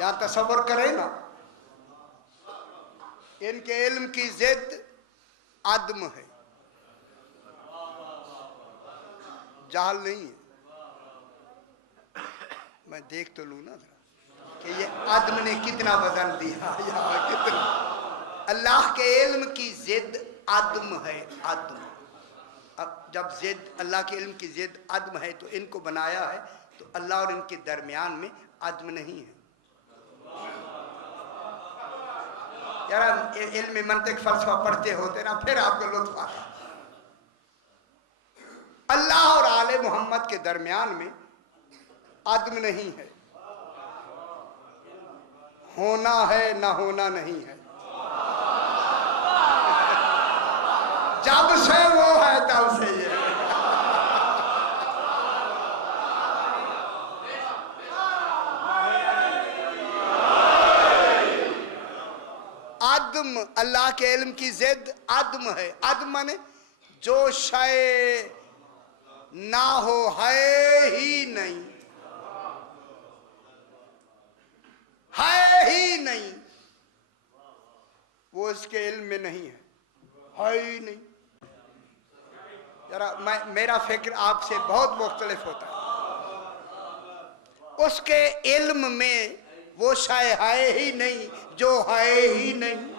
यहां तसव्वुर करें ना, इनके इल्म की जिद आदम है, जाहल नहीं है। मैं देख तो लूं ना कि ये आदम ने कितना वजन दिया या कितना। अल्लाह के इल्म की जिद आदम है, आदम। अब जब जिद अल्लाह के इल्म की जिद आदम है तो इनको बनाया है, तो अल्लाह और इनके दरमियान में आदम नहीं है। यार इल्म मंतिक फलसफा पढ़ते होते ना, फिर आपको लुत्फ आता। अल्लाह और आले मोहम्मद के दरमियान में आदम नहीं है, होना है ना होना नहीं है। जब से वो है तब से ये है। आदम, अल्लाह के इल्म की जिद आदम है। आदम माने जो शय ना हो, है ही नहीं, है ही नहीं, वो उसके इल्म में नहीं है ही नहीं। जरा मेरा फिक्र आपसे बहुत मुख्तलिफ होता है। उसके इल्म में वो शय है ही नहीं जो है ही नहीं।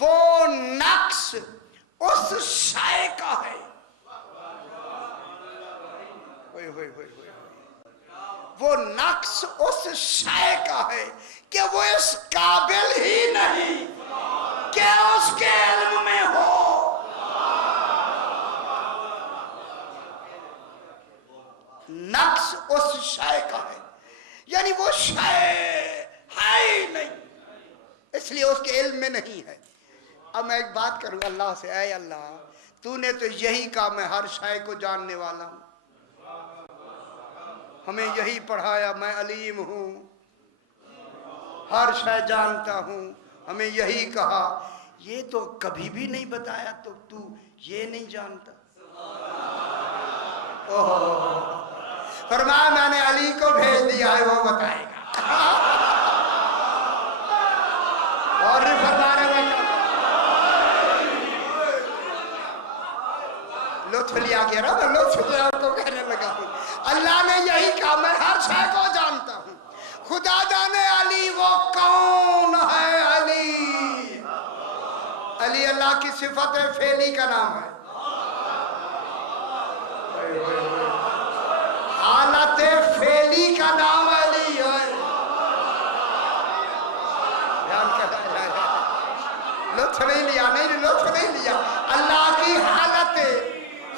वो नक्श उस शय का है। वो नक्श उस शय का है कि वो इस काबिल ही नहीं कि उसके इल्म में हो। नक्श उस शय का है, यानी वो शय है ही नहीं, इसलिए उसके इल्म में नहीं है। अब मैं एक बात करूं अल्लाह से, ऐ अल्लाह, तूने तो यही कहा मैं हर शय को जानने वाला हूं, हमें यही पढ़ाया, मैं अलीम हूं, हर शय जानता हूं, हमें यही कहा। ये तो कभी भी नहीं बताया, तो तू ये नहीं जानता। ओह, फरमाया मैंने अली को भेज दिया है, वो बताएगा। और नहीं फरमाने में लुत्फ लिया गया ना, लुत्फ लिया तो कहने लगा अल्लाह ने यही कहा मैं हर शय को जानता हूं। खुदा जाने अली वो कौन है। अली, अली अल्लाह की सिफत है, फेली का नाम है। हालत फेली का नाम अली है। ध्यान कर, लुत्फ नहीं लिया, नहीं लुत्फ नहीं लिया। अल्लाह की हालत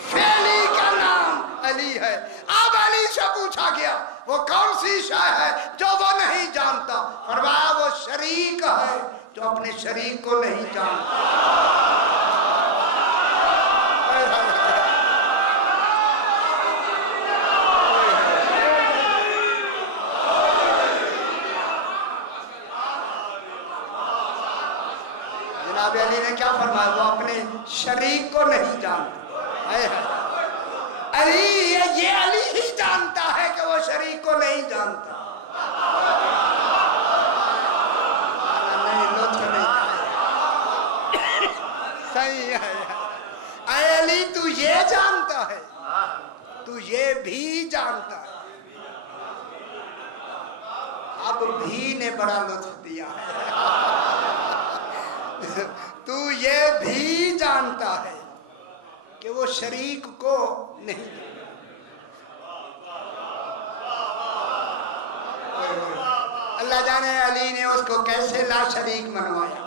फेली का नाम अली है। अब अली से पूछा गया वो कौन सी शय है जो वो नहीं जानता। फरमाया वो शरीक है जो अपने शरीक को नहीं जानता। जनाब अली ने क्या फरमाया, वो अपने शरीक को नहीं जानता। अली ये अली ही जानता है कि वो शरीक को नहीं जानता। नहीं, लुत्फ नहीं, सही है। अरे अली तू ये जानता है, तू ये भी जानता है। अब भी ने बड़ा लुत्फ दिया है। तू ये भी जानता है कि वो शरीक को नहीं। अल्लाह जाने अली ने उसको कैसे ला शरीक मनवाया।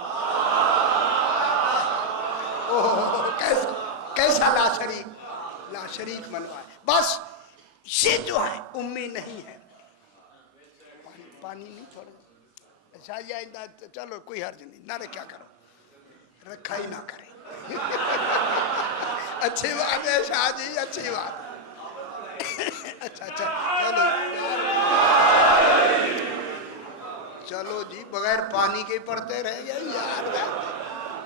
ओह कैसा ला शरीक मनवाया। बस ये जो है उम्मी नहीं है। पानी नहीं छोड़े, अच्छा चलो कोई हर्ज नहीं, ना रे क्या करो, रखा ही ना करे। अच्छी बात है शाह जी, अच्छी बात। अच्छा चलो चलो जी, बगैर पानी के पढ़ते रहे यार।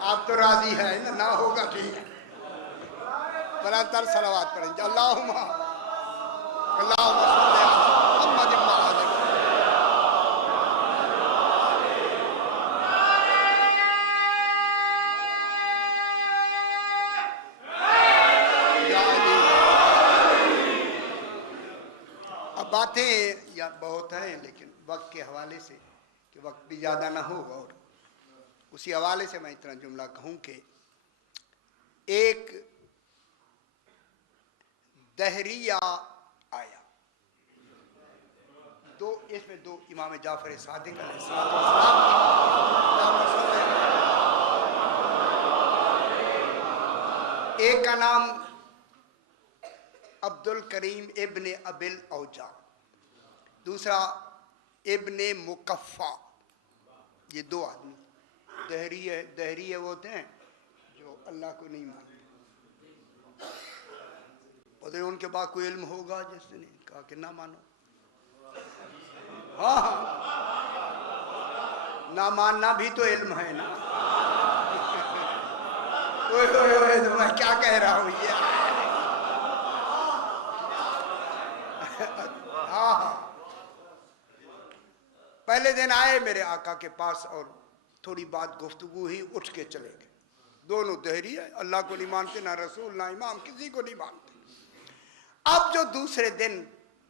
आप तो राजी है ना होगा ठीक है। बरातर सलावत पढ़ेंगे। अल्लाहुम्मा अल्लाहुम्मा सल्ली अला मुहम्मद व आले बातें या बहुत हैं, लेकिन वक्त के हवाले से कि वक्त भी ज़्यादा ना हो, और उसी हवाले से मैं इतना जुमला कहूँ कि एक दहरिया आया, दो इसमें दो इमाम जाफर सादिक अलैहिस्सलाम, एक का नाम अब्दुल करीम इब्ने अबिल औजा, दूसरा इब्ने मुकफ़ा। ये दो आदमी दहरी वो होते हैं जो अल्लाह को नहीं मानते। पता उनके पास कोई इल्म होगा जिसने कहा कि ना मानो। हाँ हाँ, ना मानना भी तो इल्म है ना। ओए ओए ओए, तो मैं क्या कह रहा हूँ ये। हाँ हाँ, पहले दिन आए मेरे आका के पास और थोड़ी बात गुफ्तगू ही, उठ के चले गए। दोनों दहरी है, अल्लाह को नहीं मानते, ना रसूल ना इमाम, किसी को नहीं मानते। अब जो दूसरे दिन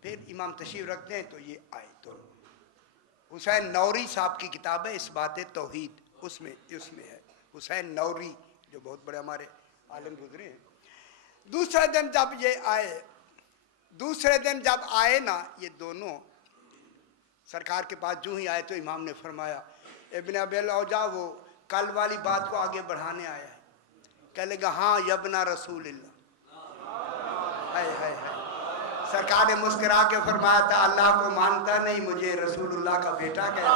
फिर इमाम तशरीफ रखते हैं तो ये आए दोनों। हुसैन नौरी साहब की किताब है इस बात तौहीद, उसमें है हुसैन नौरी जो बहुत बड़े हमारे आलिम गुजरे हैं। दूसरे दिन जब ये आए, दूसरे दिन जब आए ना ये दोनों सरकार के पास जो ही आए तो इमाम ने फरमाया, इब्ने अबिल औजा वो कल वाली बात को आगे बढ़ाने आया है। कह लेगा हाँ यबना रसूलिल्लाह। है सरकार ने मुस्कुरा के फरमाया था, अल्लाह को मानता नहीं, मुझे रसूलुल्लाह का बेटा कहता है।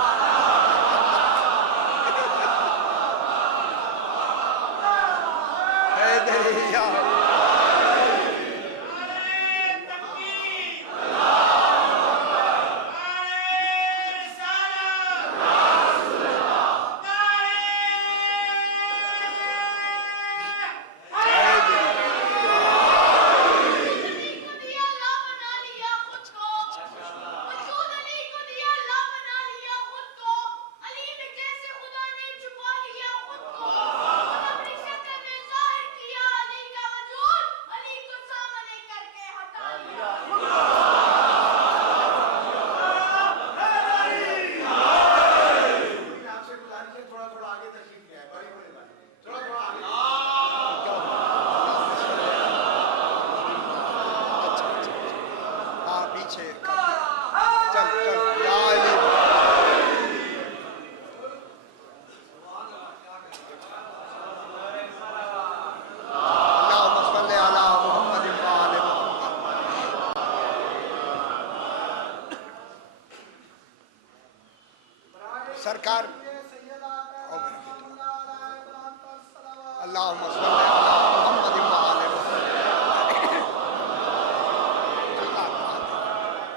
सरकार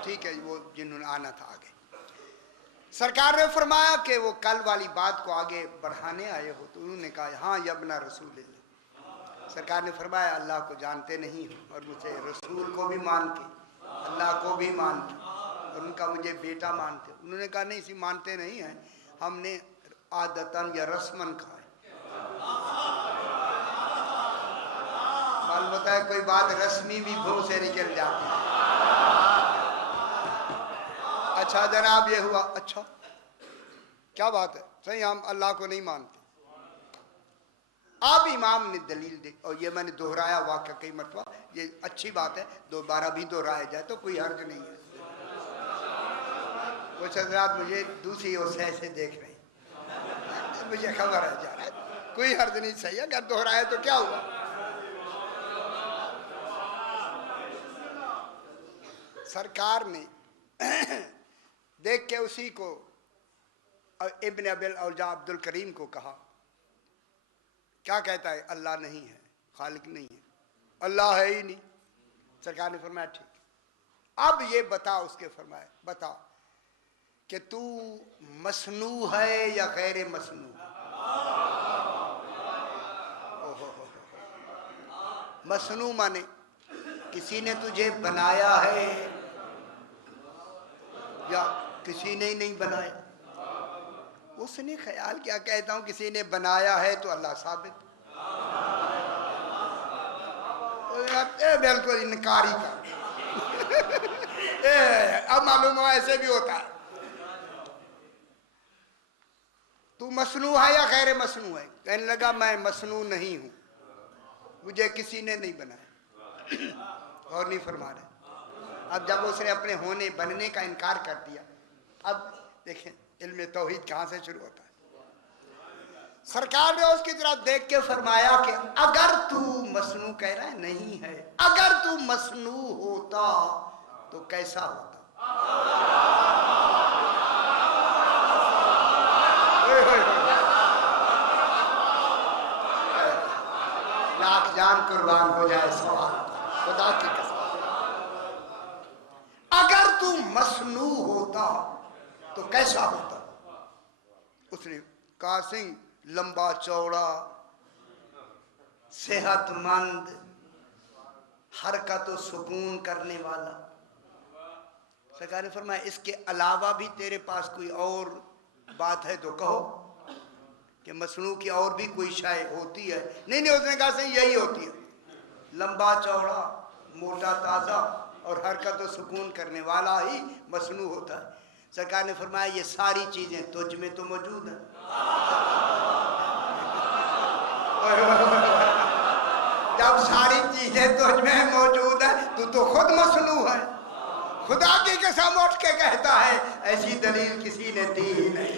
ठीक है, वो जिन्होंने आना था आगे। सरकार ने फरमाया कि वो कल वाली बात को आगे बढ़ाने आए हो, तो उन्होंने कहा हाँ यबना रसूलिल्लाह। सरकार ने फरमाया अल्लाह को जानते नहीं हो और मुझे रसूल को भी मान के, अल्लाह को भी मान के, और उनका मुझे बेटा मानते। उन्होंने कहा नहीं इसी मानते नहीं हैं, हमने आदतन या रस्मन कहा है। मालूम होता है कोई बात रस्मी भी भूं से निकल जाती है। अच्छा जनाब ये हुआ, अच्छा क्या बात है, सही हम अल्लाह को नहीं मानते। अब इमाम ने दलील दी, और ये मैंने दोहराया वाक़या कई मरतबा, ये अच्छी बात है, दोबारा भी दोहराया जाए तो कोई हर्ज नहीं है। कुछ हज़रात मुझे दूसरी ओर से देख रहे हैं, मुझे खबर है जा रहा है, कोई हर्ज नहीं, सही है, अगर दोहराया तो क्या हुआ। सरकार ने देख के उसी को इब्ने अबिल औजा अब्दुल करीम को कहा, क्या कहता है, अल्लाह नहीं है, खालिक नहीं है, अल्लाह है ही नहीं। सरकार ने फरमाया ठीक, अब ये बता, उसके फरमाया बता कि तू मसनू है या गैर मसनू। मसनू माने किसी ने तुझे बनाया है या किसी ने ही नहीं बनाया। उसने ख्याल क्या, कहता हूं किसी ने बनाया है तो अल्लाह साबित। बिल्कुल इनकारी का अब मालूम हो ऐसे भी होता है। तू मसनू है या गैर मसनू है? कहने लगा मैं मसनू नहीं हूं, मुझे किसी ने नहीं बनाया। और नहीं फरमा रहे। अब जब उसने अपने होने बनने का इनकार कर दिया, अब देखें इल्म तौहीद कहां से शुरू होता है। सरकार ने उसकी तरफ देख के फरमाया कि अगर तू मसनू, कह रहा है नहीं है, अगर तू मसनू होता तो कैसा होता? लाख जान कुर्बान हो जाए सवाल, खुदा की कसम। अगर तू मसनू होता तो कैसा होता? उसने कहा सिंह लंबा चौड़ा, सेहतमंद, हरकत व सुकून करने वाला। सरकार ने फरमाया इसके अलावा भी तेरे पास कोई और बात है तो कहो कि मसनू की और भी कोई शाय होती है। नहीं, उसने कहा सही यही होती है, लंबा चौड़ा, मोटा ताज़ा और हरकत व सुकून करने वाला ही मसनू होता है। सरकार ने फरमाया ये सारी चीजें तुझ में तो मौजूद है। जब सारी चीजें तुझ में मौजूद है तू तो खुद मसनू है। खुदा की कसम उठ के कहता है ऐसी दलील किसी ने दी ही नहीं।